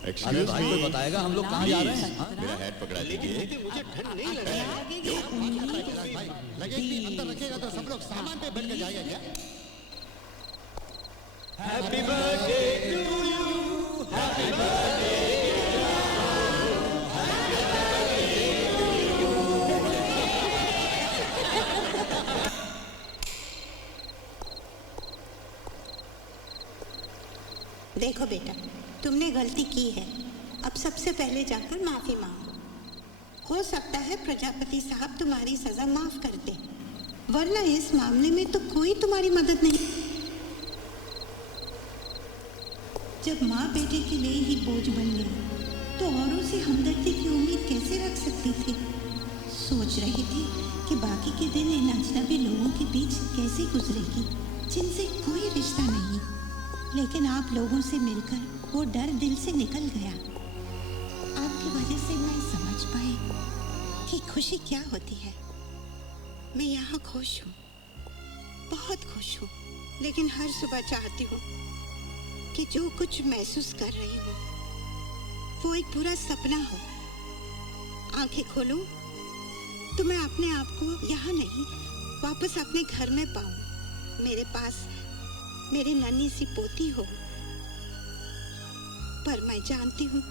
अरे भाई कोई बताएगा हम लोग कहाँ जा रहे हैं? मेरा हैट पकड़ा लीजिए। मुझे ठंड नहीं लग रही है। लगेज अंदर रखेगा तो सब लोग सामान पे बैठ के जाएगा क्या? Happy birthday to you, happy birthday. देखो बेटा, तुमने गलती की है। अब सबसे पहले जाकर माफी मांगो। हो सकता है प्रजापति साहब तुम्हारी सजा माफ कर दे, वरना इस मामले में तो कोई तुम्हारी मदद नहीं। जब माँ बेटे के लिए ही बोझ बन गई तो औरों से हमदर्दी की उम्मीद कैसे रख सकती थी। सोच रही थी कि बाकी के दिन इन अजनबी लोगों के बीच कैसे गुजरेगी जिनसे कोई रिश्ता नहीं, लेकिन आप लोगों से मिलकर वो डर दिल से निकल गया। आपकी वजह से मैं समझ पाई कि खुशी क्या होती है। मैं यहाँ खुश हूँ, बहुत खुश हूँ, लेकिन हर सुबह चाहती हूँ कि जो कुछ महसूस कर रही हूँ वो एक पूरा सपना हो। आंखें खोलूं तो मैं अपने आप को यहाँ नहीं, वापस अपने घर में पाऊँ। मेरे पास मेरी नन्ही सी पोती हो। पर मैं जानती हूँ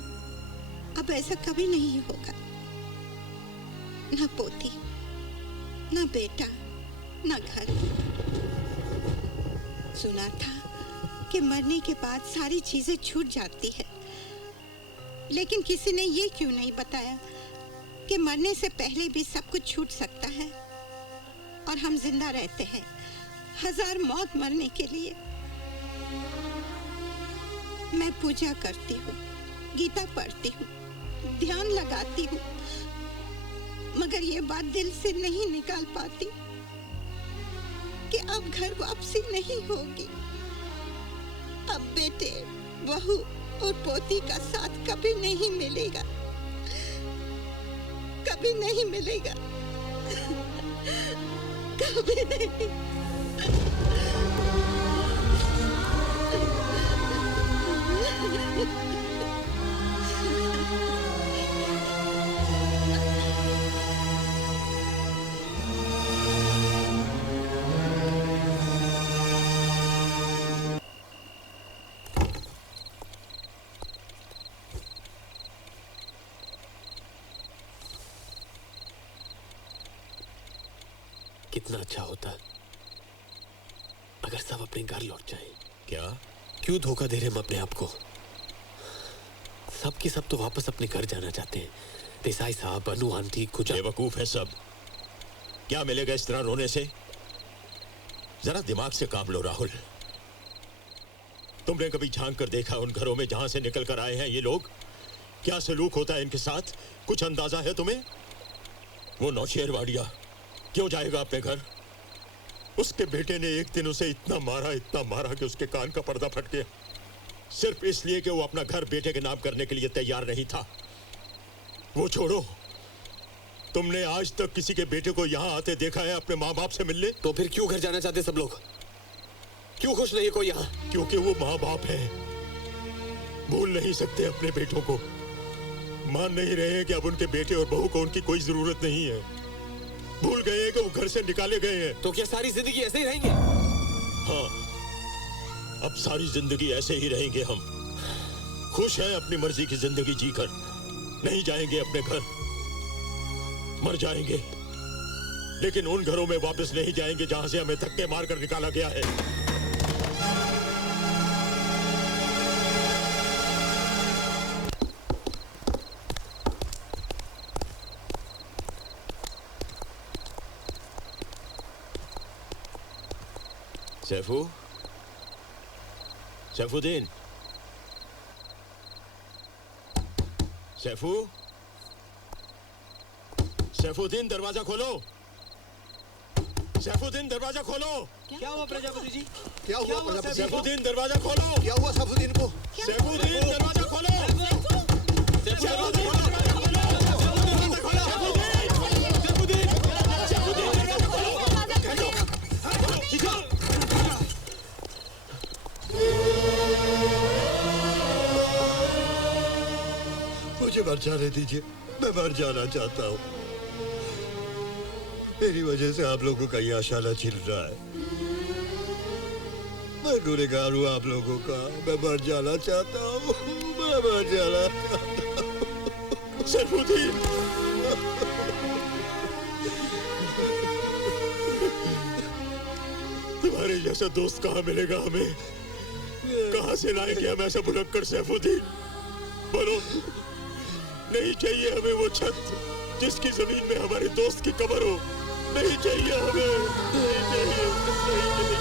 अब ऐसा कभी नहीं होगा। ना पोती, ना बेटा, ना घर। सुना था कि मरने के बाद सारी चीजें छूट जाती है, लेकिन किसी ने ये क्यों नहीं बताया कि मरने से पहले भी सब कुछ छूट सकता है और हम जिंदा रहते हैं 1000 मौत मरने के लिए। मैं पूजा करती हूँ, गीता पढ़ती हूँ, ध्यान लगाती हूँ, मगर ये बात दिल से नहीं निकाल पाती कि अब घर वापसी नहीं होगी। अब बेटे, बहू और पोती का साथ कभी नहीं मिलेगा, कभी नहीं मिलेगा, कभी नहीं। कितना अच्छा होता अगर सब अपने घर लौट जाएं। क्या? क्यों धोखा दे रहे हम अपने आप को? सब के सब तो वापस अपने घर जाना चाहते हैं। देसाई साहब, अनु आंटी, कुछ बेवकूफ है सब। क्या मिलेगा इस तरह रोने से? जरा दिमाग से काम लो राहुल। तुमने कभी झांक कर देखा उन घरों में जहां से निकल कर आए हैं ये लोग? क्या सलूक होता है इनके साथ? कुछ अंदाजा है तुम्हें? वो नौशेरवाड़िया क्यों जाएगा अपने घर? उसके बेटे ने एक दिन उसे इतना मारा कि उसके कान का पर्दा फट गया, सिर्फ इसलिए कि वो अपना घर बेटे के नाम करने के लिए तैयार नहीं था। वो छोड़ो, तुमने आज तक किसी के बेटे को यहाँ आते देखा है अपने माँ बाप से मिलने? तो फिर क्यों घर जाना चाहते सब लोग? क्यों खुश नहीं कोई यहाँ? क्योंकि वो माँ बाप है, भूल नहीं सकते अपने बेटों को। मान नहीं रहे हैं कि अब उनके बेटे और बहू को उनकी कोई जरूरत नहीं है। भूल गए हैं कि वो घर से निकाले गए हैं। तो क्या सारी जिंदगी ऐसे ही रहेंगे? हाँ, अब सारी जिंदगी ऐसे ही रहेंगे हम। खुश हैं अपनी मर्जी की जिंदगी जीकर, नहीं जाएंगे अपने घर, मर जाएंगे, लेकिन उन घरों में वापस नहीं जाएंगे जहां से हमें धक्के मारकर निकाला गया है। सैफुद्दीन, सैफुद्दीन, दरवाजा खोलो। सैफुद्दीन, दरवाजा खोलो। क्या हुआ प्रजापति जी? क्या हुआ प्रजापति? सैफुद्दीन, दरवाजा खोलो। क्या हुआ सैफुद्दीन को? सैफुद्दीन, दरवाजा खोलो। सैफुद्दीन, दरवाजा खोलो। मुझे मर जाने दीजिए, मैं मर जाना चाहता हूँ। मेरी वजह से आप लोगों का ये आशाना छिल रहा है। मैं गुनहगार हूँ आप लोगों का। मैं मर जाना चाहता हूँ, मैं मर जाना चाहता हूँ। सैफुद्दीन, तुम्हारे जैसा दोस्त कहाँ मिलेगा हमें? कहाँ से लाएंगे हम ऐसा भुलक्कड़ सैफुद्दीन? बोलो, नहीं चाहिए हमें वो छत जिसकी जमीन में हमारे दोस्त की कब्र हो। नहीं चाहिए हमें, नहीं चाहिए, नहीं चाहिए।